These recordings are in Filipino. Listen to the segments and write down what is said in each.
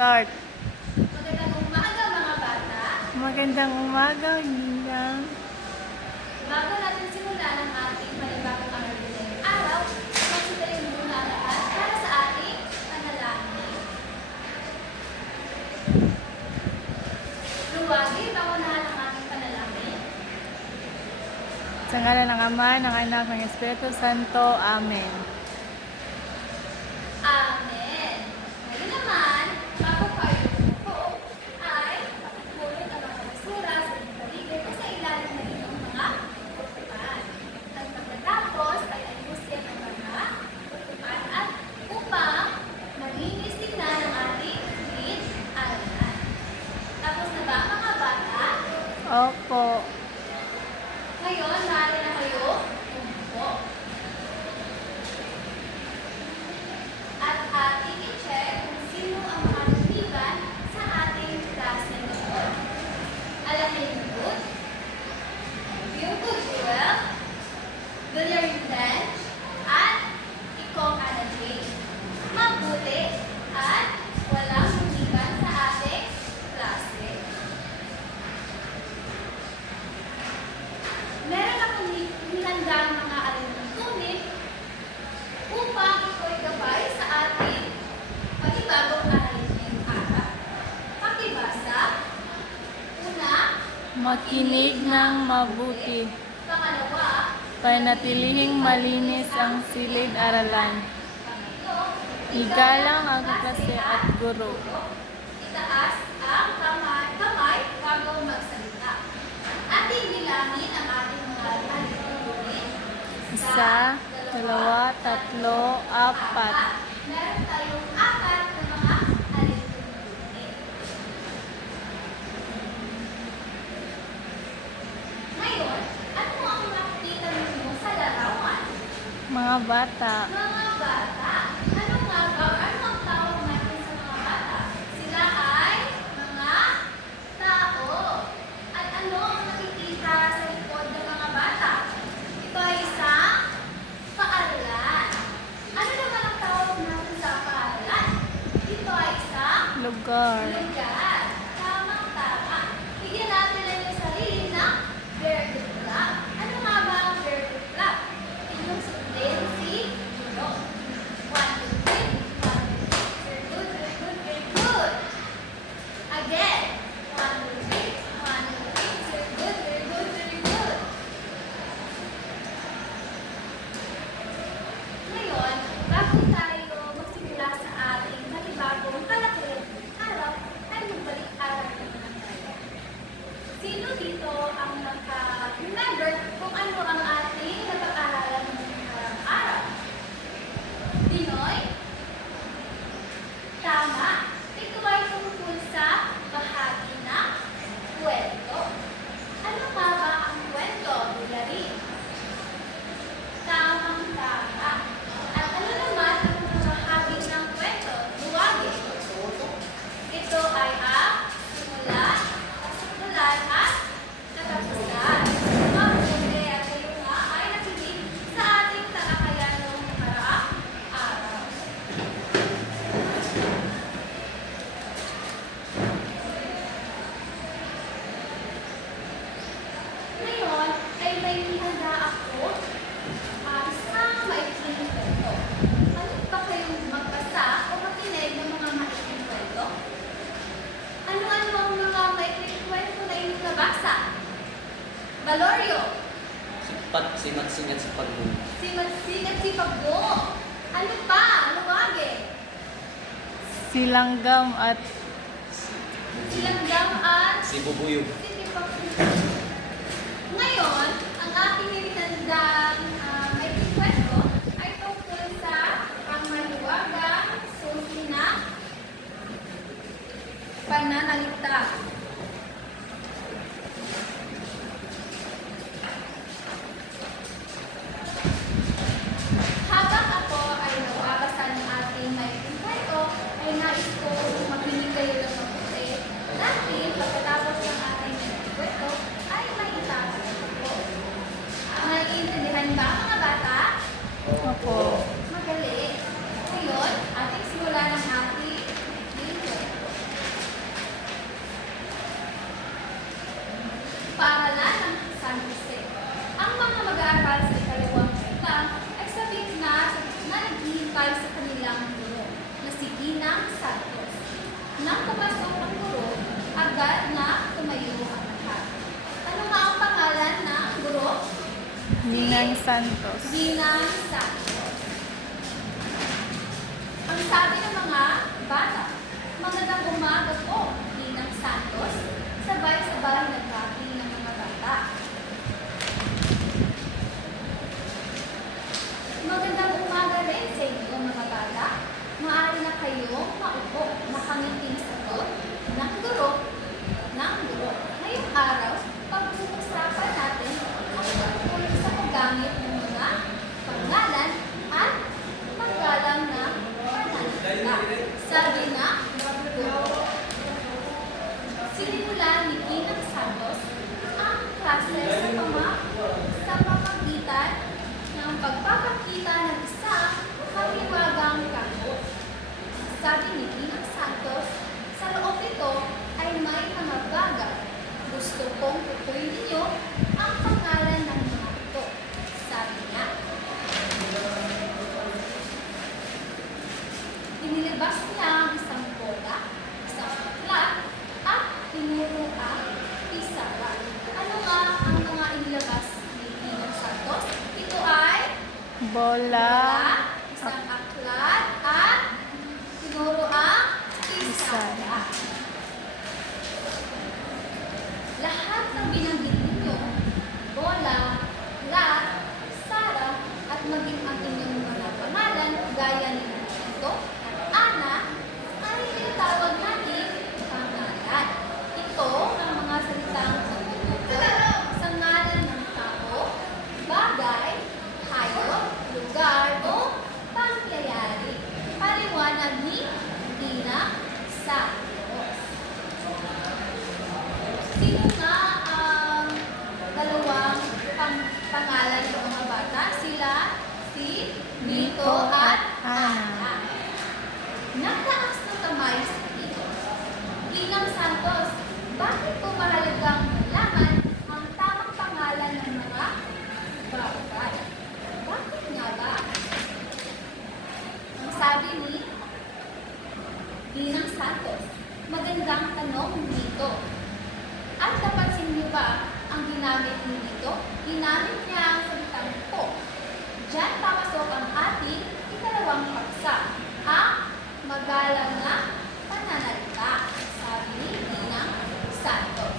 Start. Magandang umaga mga bata. Magandang umaga, Ninang. Bago natin simulan ang ating panibagong aralin ngayong araw, magsitayin muna ang lahat para sa ating panalangin. Luwagi, paunahan ang ating panalangin. Sa ngalan ng Ama, ng Anak, ng Espiritu Santo. Amen. Amen. Ngayon naman, papapayo ko ay pagpulot ang mga basura sa inyong paligid o sa ilalim ng inyong mga upuan. At pagkatapos ay ayusin ang mga upuan at upang malinis tingnan ang ating silid-aralan. Tapos na ba mga bata? Opo. Ngayon, maaari na kayo umupo. At ating i-check kung sino ang mga lumiban sa ating klase ngayon. Alamin Ruth, Beautiful Jewel, Villarine Blanche, at Ikong Ana Jane. Mabuti at walang lumiban sa ating klase. Meron akong hinandang mga alituntunin upang ito'y gabay sa ating panibagong aralin ngayong araw. Pakibasa. Una, Makinig ng mabuti. pangalawa, Panatilihing malinis ang silid-aralan. pangatlo, Igalang ang kaklase at guro. itaas ang kamay bago magsalita. Ating bilangin ang ating mga alituntunin. 1, 2, 3, 4. Meron tayong 4 na mga alituntunin. Ngayon, ano ang makikita ninyo sa larawan? Mga bata. Mga bata. Ano nga ba? Ano ang tawag natin sa mga bata? Sila ay mga tao. At ano ang nakikita sa likod ng mga bata? Ito ay isang paaralan. Ano naman ang tawag natin sa paaralan? Ito ay isang Lugar. lugar. Tamang-tama. Bigyan natin lang yung sarili ng verde flap. Ano nga ba ang verde flap? Inyong sundin si Juno. 1, 2, 3. 1, 2, 3. Very good, very good, very good. Again. 1, 2, 3. 1, 2, 3. Very good, very good, very good. Ngayon, bago tayo magsimula sa ating panibagong kalakalan ng araw, ay magbalik-aral muna tayo. Sino dito ang naka-remember kung ano ang ating napag-aralan ng nakaraang araw? Pinoy? Tama. Ito ay tungkol sa bahagi ng kwento. Ano nga ba ang kwento, Villarine? Tamang-tama. At ano naman ang mga bahagi ng kwento? Luwagi. Ito ay ang simulan, kasimulan at katapusan. Mabuti at kayo nga ay nakinig sa ating talakayan noong nakaraang araw. Ngayon ay may handa ako isang maikling kwento. Ano ba kayong magbasa o makinig ng mga maikling kwento? Ano-ano ang mga maikling kwento na inyong nabasa? Valorio, Simat-singat sa pagbuo. simansigat si Pagbo. Ano pa? Luwagi. Silanggam at Silanggam at Si Bubuyog. Ngayon, ang aking initandang maikling kwento ay tungkol sa pangmaliwagang susi na pananalita. Habang ako ay nagbabasa ng ating maikling kwento, ay nais ko makinig kayo ng mabuti. Dahil pagkatapos ng ating maikling kwento, ay may itatanong ko. Naiintindihan ba mga bata? Opo. Magaling. Ngayon, ating simulan ang ating video. Ginang Santos. Ginang Santos. Ang sabi ng mga bata, magandang umaga po, Ginang Santos. Sabay-sabay naghabi ng mga bata. Magandang umaga rin sa inyo mga bata. Maaari na kayong maupo, makangiting sagot ng guro. Ngayong araw, pag-uusapan natin ang tungkol sa paggamit ng mga pangalan at panggalang na pananalita. Sabi na, guro. Sinimulan ni Ginang Santos ang klase sa pamamagitan ng pagpapakita ng isang mahiwagang kahon. Sabi ni Ginang Santos, sa loob nito ay may mga bagay. Gusto kong tutuin ninyo ang pangalan ng mga ito. Sabi niya. Inilabas niya ang isang bola, isang aklat, at tinuro ang pisara. Ano nga ang mga inilabas ni Ginang Santos? Ito ay Bola. isang aklat, at tinuro ang pisara. Lahat ng binanggit ninyo, bola, aklat, pisara, at maging ang inyong mga pangalan, gaya ni Tito at Ana, ay tinatawag natin pangalan. Ito ang mga salitang tumutukoy sa ngalan ng tao, bagay, hayop, lugar, o pangyayari. Paliwanag ni Ginang Santos. Sino nga ang dalawang pangalan ng mga bata? Sila si Nito at Ana. Nagtaas ng kamay si Tito. Ginang Santos, bakit po mahalagang malaman ang tamang pangalan ng mga bagay? Bakit nga ba? Ang sabi ni Ginang Santos, magandang tanong dito. At napansin niyo ba ang ginamit ni Nito? Ginamit niya ang salitang po. Diyan papasok ang ating ikalawang paksa, ang magalang na pananalita, sabi ni Ginang Santos.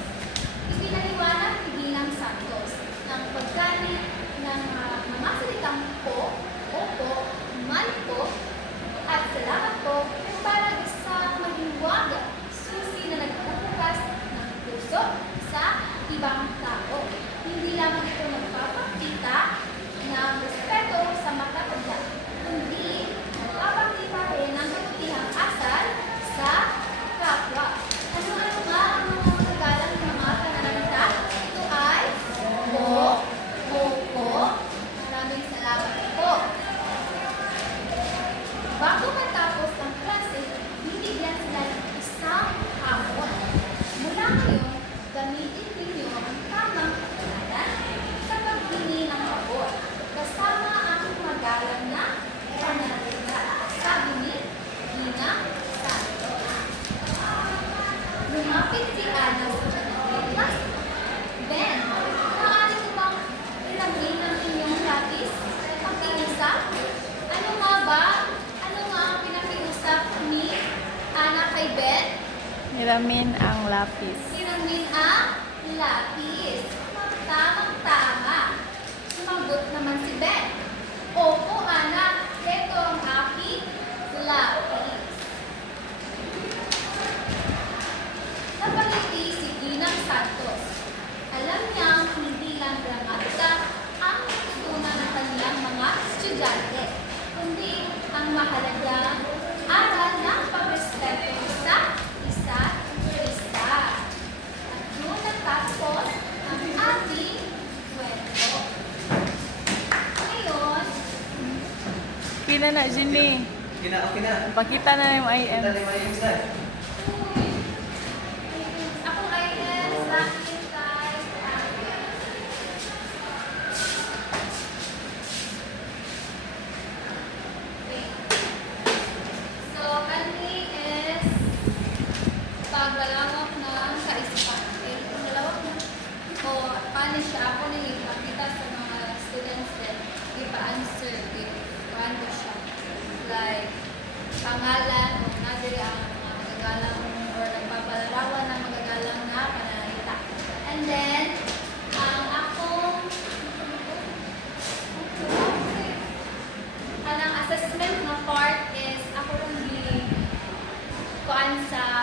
Ipinaliwanag ni Ginang Santos ng paggamit ng mga salitang po, opo, mali po, at salamat po ay parang isang mahiwaga susi na nagbubukas ng puso sa ibang tao. Hindi lamang ito magpapakita ng respeto sa matatanda, kundi nagpapakita rin ng kabutihang asal sa kapwa. Ano-ano nga ang mga kagalang ng mga pananalita? Ito ay po, opo, maraming salamat po. Bago matapos ang klase, bibigyan sila ng isang hamon. Mula ngayon, gamitin ninyo ang tamang pangalan sa paghingi ng pabor, kasama ang magalang na pananalita, sabi ni Ginang Santos. Lumapit si Ana sa Janabela. Ben, maaari ko bang ilagay ng inyong lapis? Pakiusap? Ano nga ba? Ano nga ang pinakiusap ni Ana kay Ben? Hiramin ang lapis. Hiramin ang lapis. Tamang-tama. Sumagot naman si Ben. Opo, Ana. Ito ang aking lapis. Napaliti si Ginang Santos. Alam niyang hindi lang gramatika ang natutunan ng kanyang mga estudyante, kundi ang mahalagang aral ng pagrespeto sa isa't isa. At doon natapos ang ating kwento. Ngayon, Pina na, Jenny. Okay na. Pakita na yung IM. Kita na yung isa. ako ay sa akin kay Okay. So, kani is paglalawak ng kaisipan. Okay, paglalawak na. O, paano siya? Ako nilipakita sa mga students pangalan o nadir ang mga magagalang or nagpapalarawan ng magagalang na pananalita. And then, ang akong anang assessment na part is ako rin kuan sa